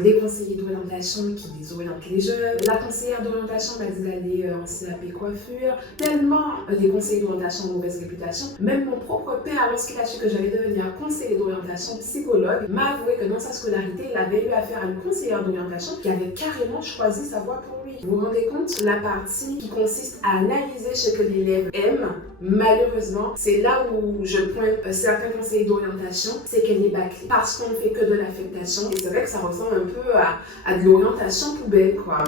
Les conseillers d'orientation qui désorientent les jeunes. La conseillère d'orientation m'a dit d'aller en CAP coiffure. Tellement les conseillers d'orientation ont mauvaise réputation. Même mon propre père, lorsqu'il a su que j'allais devenir conseiller d'orientation psychologue, m'a avoué que dans sa scolarité, il avait eu affaire à une conseillère d'orientation qui avait carrément choisi sa voie pour lui. Vous vous rendez compte? La partie qui consiste à analyser ce que l'élève aime, malheureusement, c'est là où je pointe certains conseillers d'orientation, c'est qu'elle est bâclée. Parce qu'on ne fait que de l'affectation. Et c'est vrai que ça ressemble un peu à de l'orientation poubelle, quoi.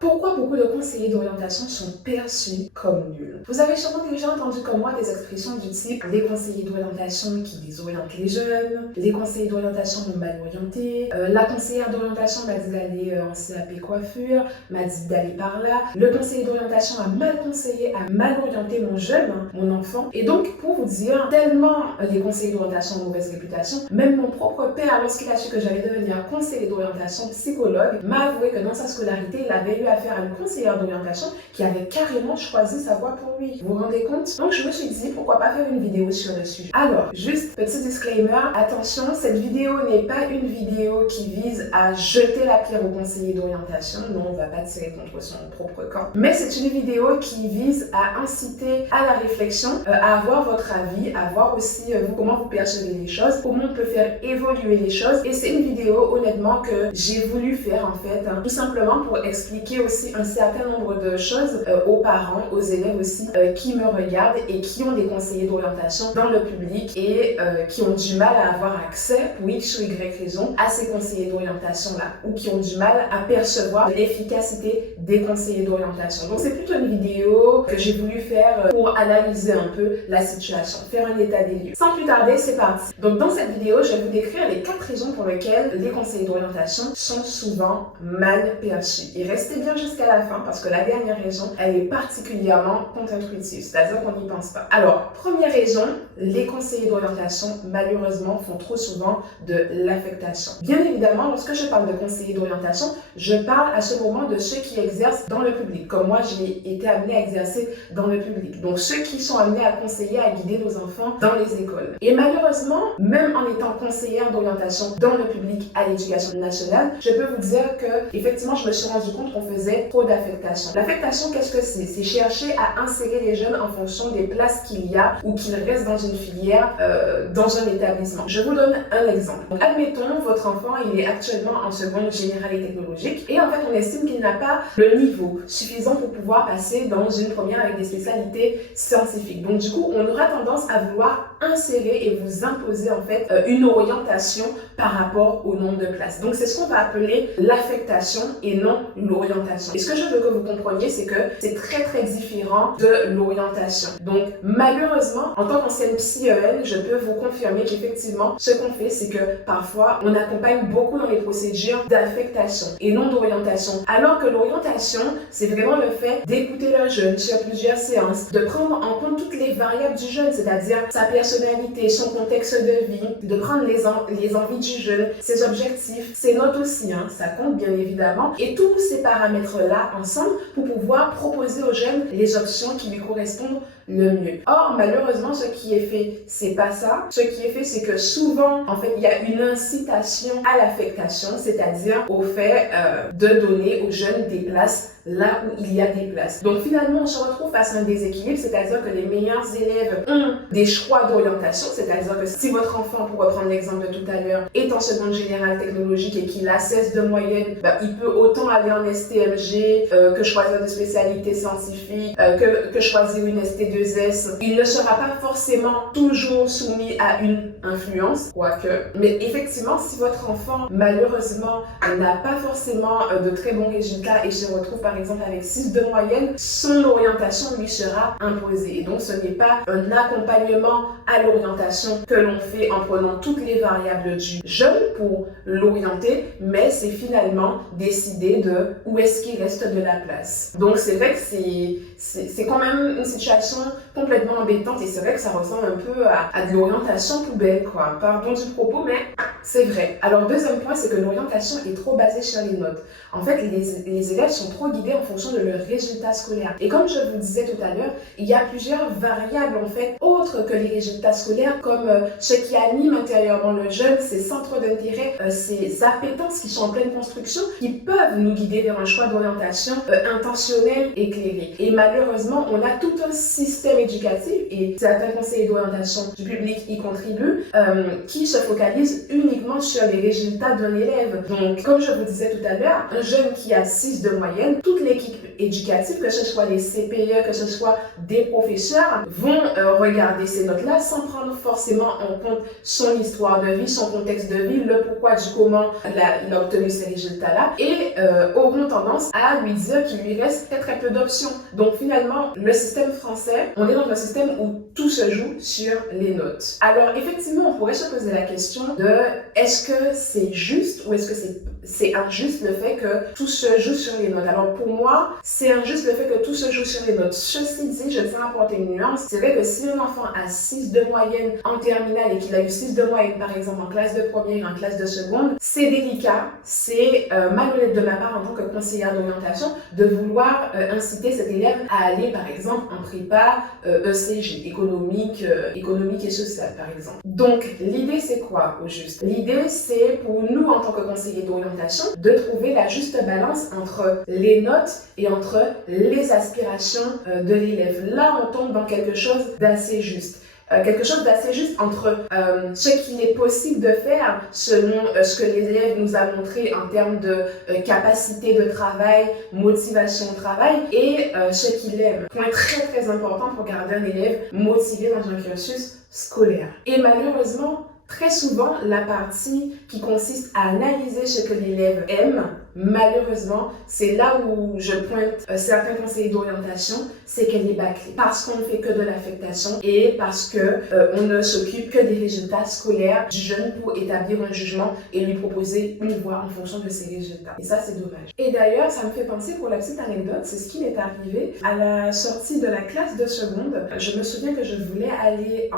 Pourquoi beaucoup de conseillers d'orientation sont perçus comme nuls? Vous avez sûrement déjà entendu comme moi des expressions du type les conseillers d'orientation qui désorientent les jeunes, les conseillers d'orientation sont mal orientés, la conseillère d'orientation m'a dit d'aller en CAP coiffure, m'a dit d'aller par là, le conseiller d'orientation a mal conseillé, a mal orienté mon jeune, mon enfant. Et donc, pour vous dire, tellement les conseillers d'orientation ont mauvaise réputation, même mon propre père, lorsqu'il a su que j'allais devenir conseiller d'orientation psychologue, m'a avoué que dans sa scolarité, il avait eu affaire à une conseillère d'orientation qui avait carrément choisi sa voie pour lui. Vous vous rendez compte? Donc je me suis dit, pourquoi pas faire une vidéo sur le sujet. Alors, juste petit disclaimer, attention, cette vidéo n'est pas une vidéo qui vise à jeter la pierre au conseiller d'orientation. Non, on ne va pas tirer contre son propre camp. Mais c'est une vidéo qui vise à inciter à la réflexion, à avoir votre avis, à voir aussi vous, comment vous percevez les choses, comment on peut faire évoluer les choses. Et c'est une vidéo, honnêtement, que j'ai voulu faire en fait, tout simplement pour expliquer aussi un certain nombre de choses aux parents, aux élèves aussi qui me regardent et qui ont des conseillers d'orientation dans le public et qui ont du mal à avoir accès, pour X ou Y raison, à ces conseillers d'orientation-là ou qui ont du mal à percevoir l'efficacité des conseillers d'orientation. Donc c'est plutôt une vidéo que j'ai voulu faire pour analyser un peu la situation, faire un état des lieux. Sans plus tarder, c'est parti. Donc dans cette vidéo, je vais vous décrire les 4 raisons pour lesquelles les conseillers d'orientation sont souvent mal perçus. Et restez bien jusqu'à la fin parce que la dernière raison, elle est particulièrement contre-intuitive, c'est-à-dire qu'on n'y pense pas. Alors, première raison, les conseillers d'orientation, malheureusement, font trop souvent de l'affectation. Bien évidemment, lorsque je parle de conseillers d'orientation, je parle à ce moment de ceux qui exercent dans le public, comme moi, j'ai été amenée à exercer dans le public. Donc, ceux qui sont amenés à conseiller, à guider nos enfants dans les écoles. Et malheureusement, même en étant conseillère d'orientation dans le public à l'éducation nationale, je peux vous dire que, effectivement, je me suis rendu compte qu'on faisait trop d'affectation. L'affectation, qu'est-ce que c'est? C'est chercher à insérer les jeunes en fonction des places qu'il y a ou qu'ils restent dans une filière, dans un établissement. Je vous donne un exemple. Donc, admettons, votre enfant, il est actuellement en seconde générale et technologique et en fait, on estime qu'il n'a pas le niveau suffisant pour pouvoir passer dans une première avec des spécialités scientifiques. Donc, du coup, on aura tendance à vouloir insérer et vous imposer en fait une orientation par rapport au nombre de places. Donc, c'est ce qu'on va appeler l'affectation et non l'orientation. Et ce que je veux que vous compreniez, c'est que c'est très très différent de l'orientation. Donc, malheureusement, en tant qu'ancienne psy-EN, je peux vous confirmer qu'effectivement, ce qu'on fait, c'est que parfois, on accompagne beaucoup dans les procédures d'affectation et non d'orientation. Alors que l'orientation, c'est vraiment le fait d'écouter le jeune sur plusieurs séances, de prendre en compte toutes les variables du jeune, c'est-à-dire sa personnalité, son contexte de vie, de prendre les envies du jeune, ses objectifs, ses notes aussi, ça compte bien évidemment, et tous ces paramètres-là ensemble pour pouvoir proposer au jeune les options qui lui correspondent le mieux. Or, malheureusement, ce qui est fait, c'est pas ça. Ce qui est fait, c'est que souvent, en fait, il y a une incitation à l'affectation, c'est-à-dire au fait de donner aux jeunes des places là où il y a des places. Donc finalement, on se retrouve face à un déséquilibre, c'est-à-dire que les meilleurs élèves ont des choix d'orientation, c'est-à-dire que si votre enfant, pour reprendre l'exemple de tout à l'heure, est en seconde générale technologique et qu'il a 16 de moyenne, il peut autant aller en STMG que choisir des spécialités scientifiques, que choisir une ST2S. Il ne sera pas forcément toujours soumis à une influence, quoique. Mais effectivement, si votre enfant, malheureusement, n'a pas forcément de très bons résultats et se retrouve par exemple avec 6 de moyenne, son orientation lui sera imposée. Et donc ce n'est pas un accompagnement à l'orientation que l'on fait en prenant toutes les variables du jeune pour l'orienter, mais c'est finalement décider de où est-ce qu'il reste de la place. Donc c'est vrai que c'est quand même une situation complètement embêtante et c'est vrai que ça ressemble un peu à de l'orientation poubelle. bébête, quoi. Pardon du propos, mais c'est vrai. Alors, deuxième point, c'est que l'orientation est trop basée sur les notes. En fait, les élèves sont trop guidés en fonction de leurs résultats scolaires. Et comme je vous disais tout à l'heure, il y a plusieurs variables, en fait, autres que les résultats scolaires, comme ce qui anime intérieurement le jeune, ses centres d'intérêt, ses appétences qui sont en pleine construction, qui peuvent nous guider vers un choix d'orientation intentionnel, éclairé. Et malheureusement, on a tout un système éducatif, et certains conseillers d'orientation du public y contribuent, qui se focalisent uniquement sur les résultats d'un élève. Donc, comme je vous disais tout à l'heure, un jeune qui a 6 de moyenne, toute l'équipe éducative, que ce soit les CPE, que ce soit des professeurs, vont regarder ces notes-là sans prendre forcément en compte son histoire de vie, son contexte de vie, le pourquoi du comment il a obtenu ces résultats-là, et auront tendance à lui dire qu'il lui reste très peu d'options. Donc finalement, le système français, on est dans un système où tout se joue sur les notes. Alors effectivement, on pourrait se poser la question de est-ce que c'est juste ou est-ce que c'est injuste le fait que tout se joue sur les notes. Alors pour moi, c'est injuste le fait que tout se joue sur les notes. Ceci dit, je tiens à apporter une nuance. C'est vrai que si un enfant a 6 de moyenne en terminale et qu'il a eu 6 de moyenne par exemple en classe de première, en classe de seconde, c'est délicat, c'est malhonnête de ma part en tant que conseillère d'orientation de vouloir inciter cet élève à aller par exemple en prépa ECG, économique et sociale par exemple. Donc l'idée c'est quoi au juste? L'idée c'est pour nous en tant que conseillers d'orientation de trouver la juste balance entre les notes et entre les aspirations de l'élève. Là on tombe dans quelque chose d'assez juste. Quelque chose d'assez juste entre ce qu'il est possible de faire selon ce que l'élève nous a montré en termes de capacité de travail, motivation au travail et ce qu'il aime. Point très important pour garder un élève motivé dans un cursus scolaire. Et malheureusement, très souvent, la partie qui consiste à analyser ce que l'élève aime, malheureusement, c'est là où je pointe certains conseillers d'orientation, c'est qu'elle est bâclée. Parce qu'on ne fait que de l'affectation et parce que on ne s'occupe que des résultats scolaires du jeune pour établir un jugement et lui proposer une voie en fonction de ses résultats. Et ça, c'est dommage. Et d'ailleurs, ça me fait penser pour la petite anecdote, c'est ce qui m'est arrivé à la sortie de la classe de seconde. Je me souviens que je voulais aller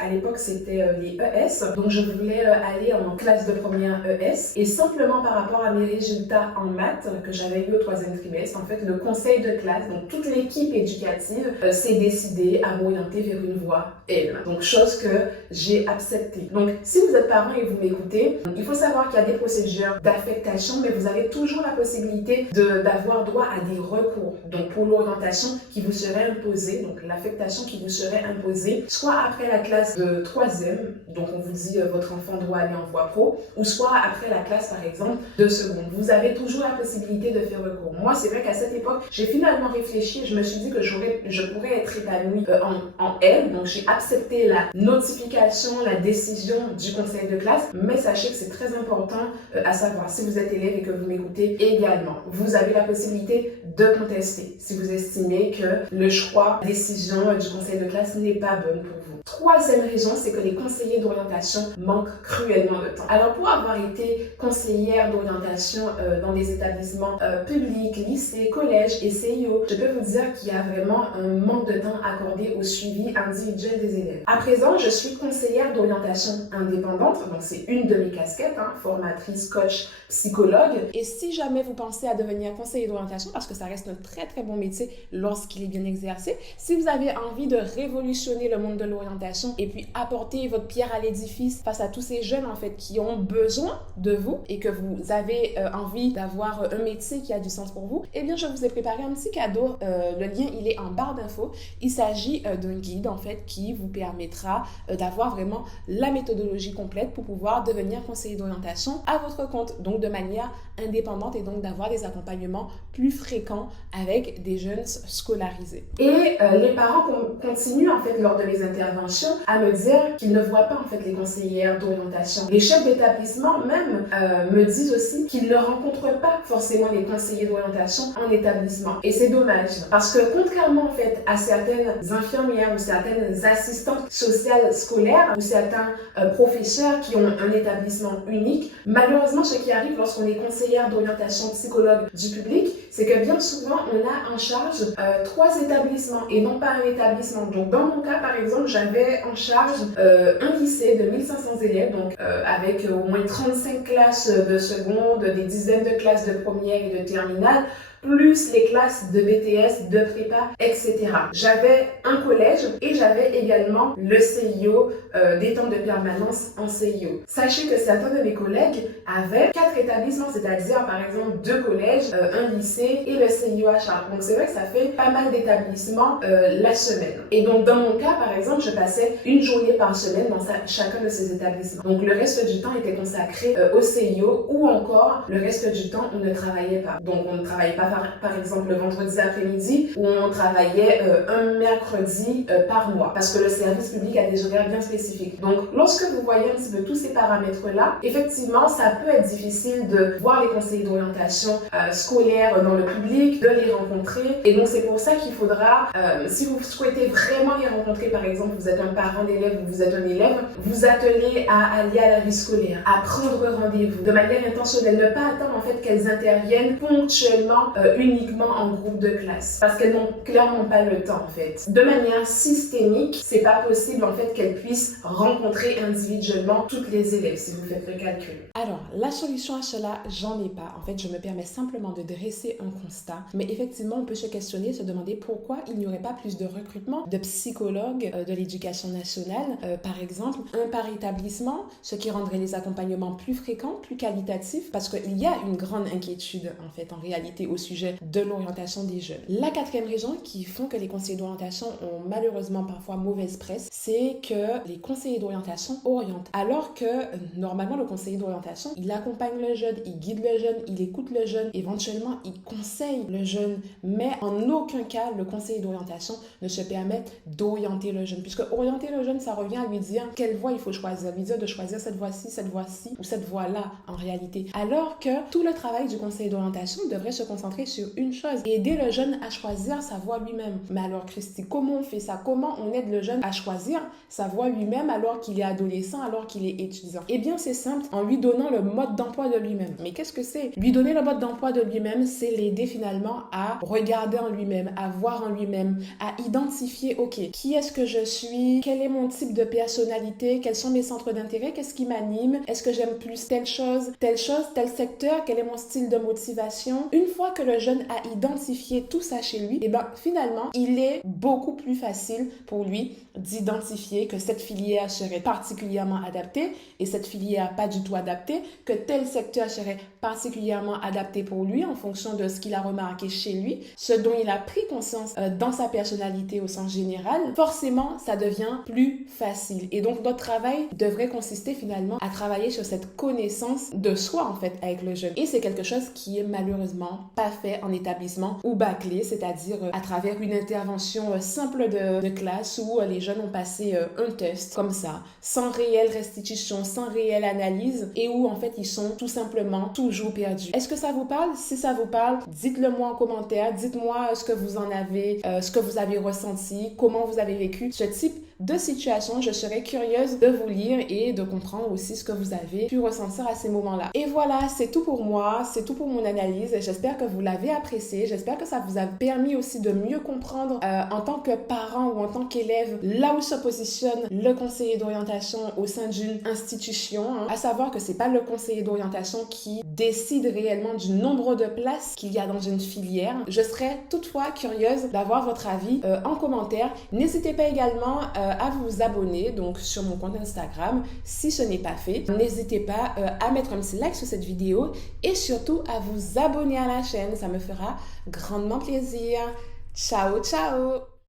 à l'époque, c'était les ES, donc je voulais aller en classe de première ES et simplement par rapport à mes résultats en maths que j'avais eu au 3e trimestre, en fait, le conseil de classe, donc toute l'équipe éducative s'est décidée à m'orienter vers une voie M. Donc, chose que j'ai acceptée. Donc, si vous êtes parent et vous m'écoutez, il faut savoir qu'il y a des procédures d'affectation, mais vous avez toujours la possibilité d'avoir droit à des recours. Donc, pour l'orientation qui vous serait imposée, donc l'affectation qui vous serait imposée, soit après la classe de 3e, donc on vous dit votre enfant doit aller en voie pro, ou soit après la classe, par exemple, de seconde. Vous avez toujours la possibilité de faire recours. Moi, c'est vrai qu'à cette époque, j'ai finalement réfléchi et je me suis dit que je pourrais être épanouie en L. Donc, j'ai accepté la notification, la décision du conseil de classe. Mais sachez que c'est très important à savoir, si vous êtes élève et que vous m'écoutez également, vous avez la possibilité de contester si vous estimez que le choix, la décision du conseil de classe n'est pas bonne pour vous. Troisième raison, c'est que les conseillers d'orientation manquent cruellement de temps. Alors, pour avoir été conseillère d'orientation dans des établissements publics, lycées, collèges et CIO, je peux vous dire qu'il y a vraiment un manque de temps accordé au suivi individuel des élèves. À présent, je suis conseillère d'orientation indépendante, donc c'est une de mes casquettes, formatrice, coach, psychologue. Et si jamais vous pensez à devenir conseiller d'orientation, parce que ça reste un très bon métier lorsqu'il est bien exercé, si vous avez envie de révolutionner le monde de l'orientation et puis apporter votre pierre à l'édifice face à tous ces jeunes en fait qui ont besoin de vous et que vous avez envie d'avoir un métier qui a du sens pour vous, eh bien je vous ai préparé un petit cadeau. Le lien il est en barre d'infos. Il s'agit d'un guide en fait qui vous permettra d'avoir vraiment la méthodologie complète pour pouvoir devenir conseiller d'orientation à votre compte, donc de manière indépendante et donc d'avoir des accompagnements plus fréquents avec des jeunes scolarisés. Et les parents continuent en fait lors de mes interventions à me dire qu'ils ne voient pas en fait les conseillères d'orientation. Les chefs d'établissement même me disent aussi qu'ils ne rencontrent pas forcément les conseillers d'orientation en établissement. Et c'est dommage parce que contrairement en fait à certaines infirmières ou certaines assistantes sociales scolaires ou certains professeurs qui ont un établissement unique, malheureusement ce qui arrive lorsqu'on est conseillère d'orientation psychologue du public, c'est que bien souvent on a en charge 3 établissements et non pas un établissement. Donc dans mon cas par exemple, j'avais j'avais en charge un lycée de 1500 élèves, donc avec au moins 35 classes de seconde, des dizaines de classes de première et de terminale, plus les classes de BTS, de prépa, etc. J'avais un collège et j'avais également le CIO, des temps de permanence en CIO. Sachez que certains de mes collègues avaient 4 établissements, c'est-à-dire par exemple 2 collèges, un lycée et le CIO à charge. Donc c'est vrai que ça fait pas mal d'établissements la semaine. Et donc dans mon cas, par exemple, je passais une journée par semaine dans chacun de ces établissements. Donc le reste du temps était consacré au CIO ou encore le reste du temps on ne travaillait pas. Donc on ne travaillait pas par exemple le vendredi après-midi où on travaillait un mercredi par mois parce que le service public a des horaires bien spécifiques. Donc lorsque vous voyez un petit peu tous ces paramètres-là, effectivement ça peut être difficile de voir les conseillers d'orientation scolaire dans le public, de les rencontrer et donc c'est pour ça qu'il faudra, si vous souhaitez vraiment les rencontrer, par exemple vous êtes un parent d'élève ou vous êtes un élève, vous atteler à aller à la vie scolaire, à prendre rendez-vous de manière intentionnelle, ne pas attendre en fait qu'elles interviennent ponctuellement uniquement en groupe de classe parce qu'elles n'ont clairement pas le temps en fait. De manière systémique, c'est pas possible en fait qu'elles puissent rencontrer individuellement toutes les élèves si vous faites le calcul. Alors, la solution à cela, j'en ai pas. En fait, je me permets simplement de dresser un constat. Mais effectivement, on peut se questionner, se demander pourquoi il n'y aurait pas plus de recrutement de psychologues de l'éducation nationale, par exemple, un par établissement, ce qui rendrait les accompagnements plus fréquents, plus qualitatifs, parce qu'il y a une grande inquiétude en fait, en réalité, au sujet de l'orientation des jeunes. La 4e raison qui font que les conseillers d'orientation ont malheureusement parfois mauvaise presse, c'est que les conseillers d'orientation orientent. Alors que normalement le conseiller d'orientation, il accompagne le jeune, il guide le jeune, il écoute le jeune, éventuellement il conseille le jeune, mais en aucun cas le conseiller d'orientation ne se permet d'orienter le jeune, puisque orienter le jeune, ça revient à lui dire quelle voie il faut choisir, lui dire de choisir cette voie-ci ou cette voie-là en réalité. Alors que tout le travail du conseiller d'orientation devrait se concentrer sur une chose, aider le jeune à choisir sa voie lui-même. Mais alors Christy, comment on fait ça? Comment on aide le jeune à choisir sa voie lui-même alors qu'il est adolescent, alors qu'il est étudiant? Eh bien c'est simple, en lui donnant le mode d'emploi de lui-même. Mais qu'est-ce que c'est? Lui donner le mode d'emploi de lui-même, c'est l'aider finalement à regarder en lui-même, à voir en lui-même, à identifier, ok, qui est-ce que je suis? Quel est mon type de personnalité? Quels sont mes centres d'intérêt? Qu'est-ce qui m'anime? Est-ce que j'aime plus telle chose, tel secteur? Quel est mon style de motivation? Une fois que le jeune a identifié tout ça chez lui, et ben finalement, il est beaucoup plus facile pour lui d'identifier que cette filière serait particulièrement adaptée et cette filière pas du tout adaptée, que tel secteur serait particulièrement adapté pour lui en fonction de ce qu'il a remarqué chez lui, ce dont il a pris conscience dans sa personnalité au sens général. Forcément, ça devient plus facile. Et donc, notre travail devrait consister finalement à travailler sur cette connaissance de soi en fait avec le jeune. Et c'est quelque chose qui est malheureusement pas fait en établissement ou bâclé, c'est-à-dire à travers une intervention simple de classe où les jeunes ont passé un test comme ça, sans réelle restitution, sans réelle analyse et où en fait ils sont tout simplement toujours perdus. Est-ce que ça vous parle? Si ça vous parle, dites-le moi en commentaire, dites-moi ce que vous en avez, ce que vous avez ressenti, comment vous avez vécu ce type de situation. Je serais curieuse de vous lire et de comprendre aussi ce que vous avez pu ressentir à ces moments-là. Et voilà, c'est tout pour moi, c'est tout pour mon analyse. J'espère que vous l'avez apprécié, j'espère que ça vous a permis aussi de mieux comprendre en tant que parent ou en tant qu'élève là où se positionne le conseiller d'orientation au sein d'une institution, à savoir que c'est pas le conseiller d'orientation qui décide réellement du nombre de places qu'il y a dans une filière. Je serais toutefois curieuse d'avoir votre avis en commentaire. N'hésitez pas également à vous abonner donc sur mon compte Instagram si ce n'est pas fait. N'hésitez pas à mettre un petit like sur cette vidéo et surtout à vous abonner à la chaîne, ça me fera grandement plaisir. Ciao, ciao!